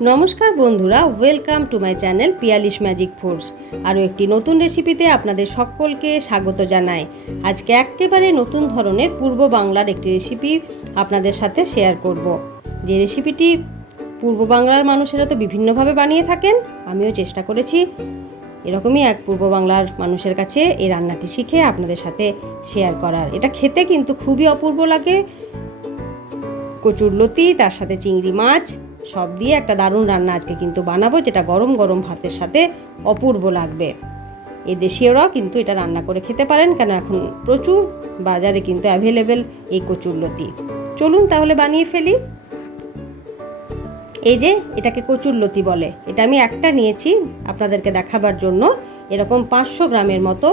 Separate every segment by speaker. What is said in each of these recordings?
Speaker 1: নমস্কার বন্ধুরা welcome to my channel Piyali's magic foods আরও একটি নতুন রেসিপিতে আপনাদের সকলকে স্বাগত জানাই। আজকে একেবারে নতুন ধরনের পূর্ব বাংলার একটি রেসিপি আপনাদের সাথে শেয়ার করব। যে রেসিপিটি পূর্ব বাংলার মানুষেরা তো বিভিন্নভাবে বানিয়ে থাকেন, আমিও চেষ্টা করেছি। এরকমই এক পূর্ব বাংলার মানুষের কাছে এই রান্নাটি শিখে আপনাদের সাথে শেয়ার করার। এটা খেতে কিন্তু খুবই অপূর্ব লাগে। কচুর লতি, তার সাথে চিংড়ি মাছ সব দিয়ে একটা দারুণ রান্না আজকে কিন্তু বানাবো, যেটা গরম গরম ভাতের সাথে অপূর্ব লাগবে। এই দেশীয়রাও কিন্তু এটা রান্না করে খেতে পারেন, কেন এখন প্রচুর বাজারে কিন্তু অ্যাভেলেবেল এই কচুর লতি চলুন তাহলে বানিয়ে ফেলি। এই যে এটাকে কচুর লতি বলে, এটা আমি একটা নিয়েছি আপনাদেরকে দেখাবার জন্য। এরকম পাঁচশো গ্রামের মতো,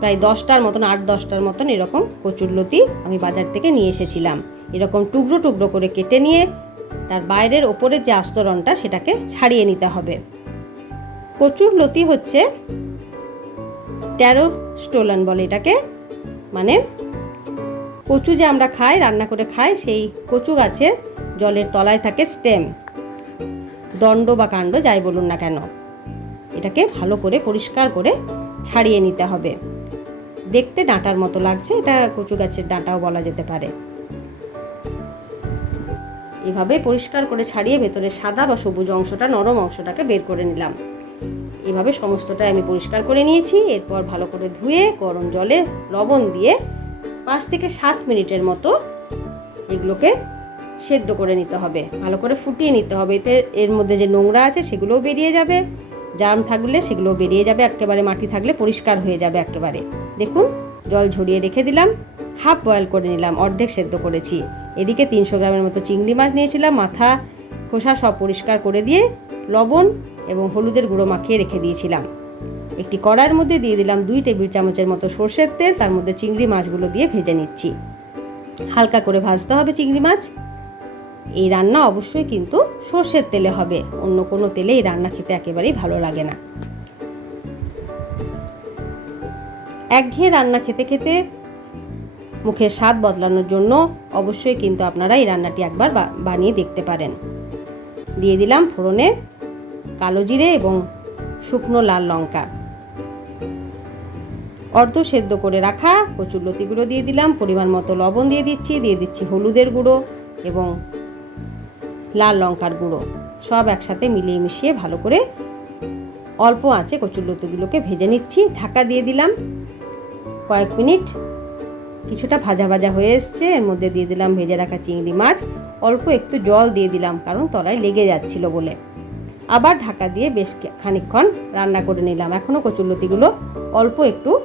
Speaker 1: প্রায় দশটার মতন, আট দশটার মতন এরকম কচুরলতি আমি বাজার থেকে নিয়ে এসেছিলাম। এরকম টুকরো টুকরো করে কেটে নিয়ে তার বাইরের ওপরের যে আস্তরণটা সেটাকে ছাড়িয়ে নিতে হবে। কচুর লতি হচ্ছে ট্যারো স্টোলান বলে এটাকে। মানে কচু যে আমরা খাই, রান্না করে খাই, সেই কচু গাছের জলের তলায় থাকে স্টেম। দণ্ড বা কাণ্ড যাই বলুন না কেন, এটাকে ভালো করে পরিষ্কার করে ছাড়িয়ে নিতে হবে। দেখতে ডাঁটার মতো লাগছে, এটা কচু গাছের ডাঁটাও বলা যেতে পারে। এভাবে পরিষ্কার করে ছাড়িয়ে ভেতরে সাদা বা সবুজ অংশটা, নরম অংশটাকে বের করে নিলাম। এভাবে সমস্তটাই আমি পরিষ্কার করে নিয়েছি। এরপর ভালো করে ধুয়ে, গরম জলে লবণ দিয়ে পাঁচ থেকে সাত মিনিটের মতো এগুলোকে সেদ্ধ করে নিতে হবে। ভালো করে ফুটিয়ে নিতে হবে। এতে এর মধ্যে যে নোংরা আছে সেগুলোও বেরিয়ে যাবে। জার্ম থাকলে সেগুলো বেরিয়ে যাবে। একেবারে মাটি থাকলে পরিষ্কার হয়ে যাবে একেবারে। দেখুন, জল ঝরিয়ে রেখে দিলাম। হাফ বয়েল করে নিলাম। অর্ধেক সেদ্ধ করেছি। এদিকে তিনশো গ্রামের মতো চিংড়ি মাছ নিয়েছিলাম, মাথা খোসা সব পরিষ্কার করে দিয়ে লবণ এবং হলুদের গুঁড়ো মাখিয়ে রেখে দিয়েছিলাম। একটি কড়াইয়ের মধ্যে দিয়ে দিলাম দুই টেবিল চামচের মতো সর্ষের তেল, তার মধ্যে চিংড়ি মাছগুলো দিয়ে ভেজে নিচ্ছি। হালকা করে ভাজতে হবে চিংড়ি মাছ। এই রান্না অবশ্যই কিন্তু সর্ষের তেলে হবে, অন্য কোনো তেলে এই রান্না খেতে একেবারেই ভালো লাগে না। একঘেয়ে রান্না খেতে খেতে মুখের স্বাদ বদলানোর জন্য অবশ্যই কিন্তু আপনারা এই রান্নাটি একবার বানিয়ে দেখতে পারেন। দিয়ে দিলাম ফোড়নে কালো জিরে এবং শুকনো লাল লঙ্কা। অর্ধ সেদ্ধ করে রাখা কচুর লতিগুলো দিয়ে দিলাম, পরিমাণ মতো লবণ দিয়ে দিচ্ছি দিয়ে দিচ্ছি হলুদের গুঁড়ো এবং লাল লঙ্কার গুঁড়ো। সব একসাথে মিলিয়ে মিশিয়ে ভালো করে অল্প আঁচে কচুরলতিগুলোকে ভেজে নিচ্ছি। ঢাকা দিয়ে দিলাম কয়েক মিনিট কিছুটা ভাজা ভাজা হয়ে এসছে। এর মধ্যে দিয়ে দিলাম ভেজে রাখা চিংড়ি মাছ। অল্প একটু জল দিয়ে দিলাম, কারণ তলায় লেগে যাচ্ছিল বলে। আবার ঢাকা দিয়ে বেশ খানিকক্ষণ রান্না করে নিলাম। এখনও কচুরলতিগুলো অল্প একটু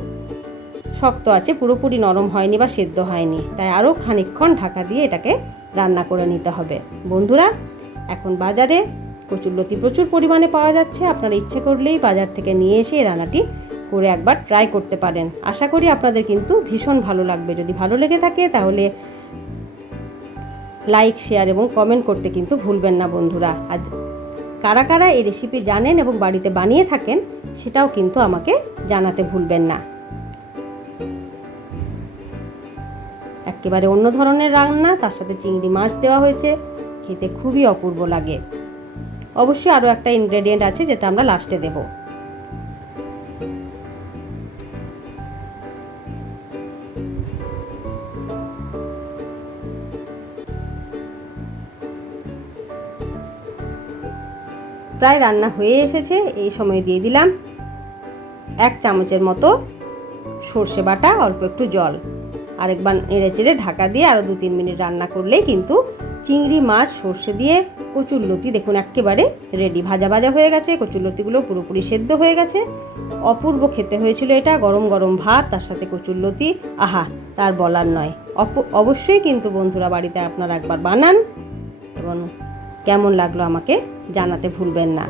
Speaker 1: শক্ত আছে। পুরোপুরি নরম হয়নি বা সেদ্ধ হয়নি। তাই আরও খানিকক্ষণ ঢাকা দিয়ে এটাকে রান্না করে নিতে হবে। বন্ধুরা, এখন বাজারে কচুরলতি প্রচুর পরিমাণে পাওয়া যাচ্ছে। আপনারা ইচ্ছে করলেই বাজার থেকে নিয়ে এসে রান্নাটি করে একবার ট্রাই করতে পারেন। আশা করি আপনাদের কিন্তু ভীষণ ভালো লাগবে। যদি ভালো লেগে থাকে তাহলে লাইক শেয়ার এবং কমেন্ট করতে কিন্তু ভুলবেন না বন্ধুরা। আজ কারা কারা এই রেসিপি জানেন এবং বাড়িতে বানিয়ে থাকেন সেটাও কিন্তু আমাকে জানাতে ভুলবেন না। একেবারে অন্য ধরনের রান্না, তার সাথে চিংড়ি মাছ দেওয়া হয়েছে। খেতে খুবই অপূর্ব লাগে। অবশ্যই আরও একটা ইনগ্রেডিয়েন্ট আছে যেটা আমরা লাস্টে দেব। প্রায় রান্না হয়ে এসেছে, এই সময় দিয়ে দিলাম এক চামচের মতো সর্ষে বাটা, অল্প একটু জল। আরেকবার নেড়ে চেড়ে ঢাকা দিয়ে আরও দু তিন মিনিট রান্না করলেই কিন্তু চিংড়ি, মাছ, সর্ষে দিয়ে কচুর লতি দেখুন একেবারে রেডি ভাজা ভাজা হয়ে গেছে, কচুর লতিগুলো পুরোপুরি সেদ্ধ হয়ে গেছে। অপূর্ব খেতে হয়েছিল এটা, গরম গরম ভাত, তার সাথে কচুর লতি। আহা, তার বলার নয়। অপ অবশ্যই কিন্তু বন্ধুরা বাড়িতে আপনারা একবার বানান এবং কেমন লাগল আমাকে জানাতে ভুলবেন না।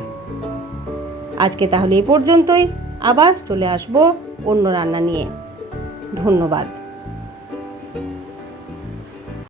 Speaker 1: আজকে তাহলে এই পর্যন্তই। আবার চলে আসব অন্য রান্না নিয়ে। ধন্যবাদ।